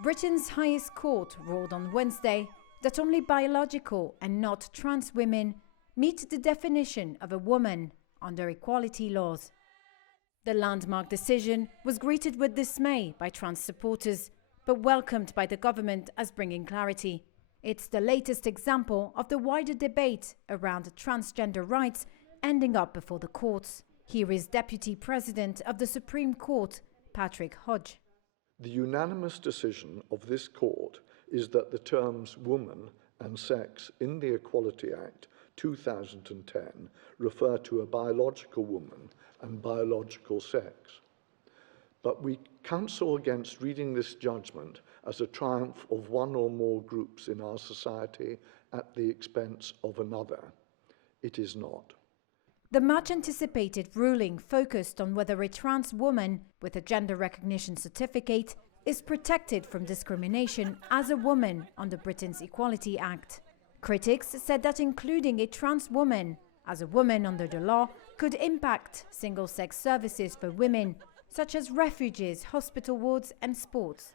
Britain's highest court ruled on Wednesday that only biological and not trans women meet the definition of a woman under equality laws. The landmark decision was greeted with dismay by trans supporters, but welcomed by the government as bringing clarity. It's the latest example of the wider debate around transgender rights ending up before the courts. Here is Deputy President of the Supreme Court, Patrick Hodge. The unanimous decision of this court is that the terms woman and sex in the Equality Act 2010 refer to a biological woman and biological sex. But we counsel against reading this judgment as a triumph of one or more groups in our society at the expense of another. It is not. The much-anticipated ruling focused on whether a trans woman with a gender recognition certificate is protected from discrimination as a woman under Britain's Equality Act. Critics said that including a trans woman as a woman under the law could impact single-sex services for women, such as refuges, hospital wards and sports.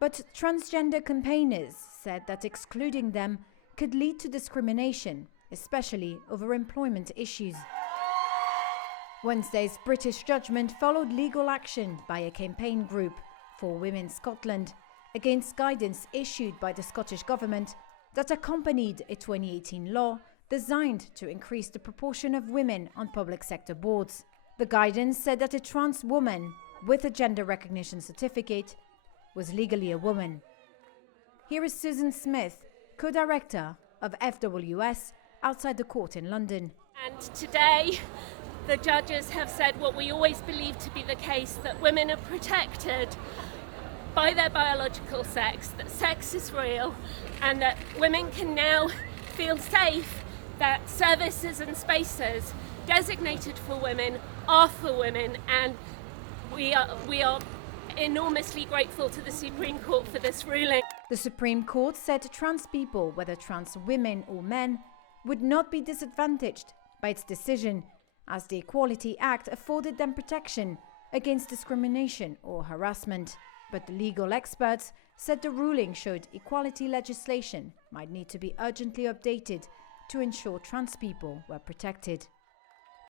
But transgender campaigners said that excluding them could lead to discrimination, especially over employment issues. Wednesday's British judgment followed legal action by a campaign group for Women Scotland against guidance issued by the Scottish Government that accompanied a 2018 law designed to increase the proportion of women on public sector boards. The guidance said that a trans woman with a gender recognition certificate was legally a woman. Here is Susan Smith, co-director of FWS, outside the court in London. And today, the judges have said what we always believed to be the case, that women are protected by their biological sex, that sex is real, and that women can now feel safe that services and spaces designated for women are for women, and we are enormously grateful to the Supreme Court for this ruling. The Supreme Court said trans people, whether trans women or men, would not be disadvantaged by its decision, as the Equality Act afforded them protection against discrimination or harassment. But the legal experts said the ruling showed equality legislation might need to be urgently updated to ensure trans people were protected.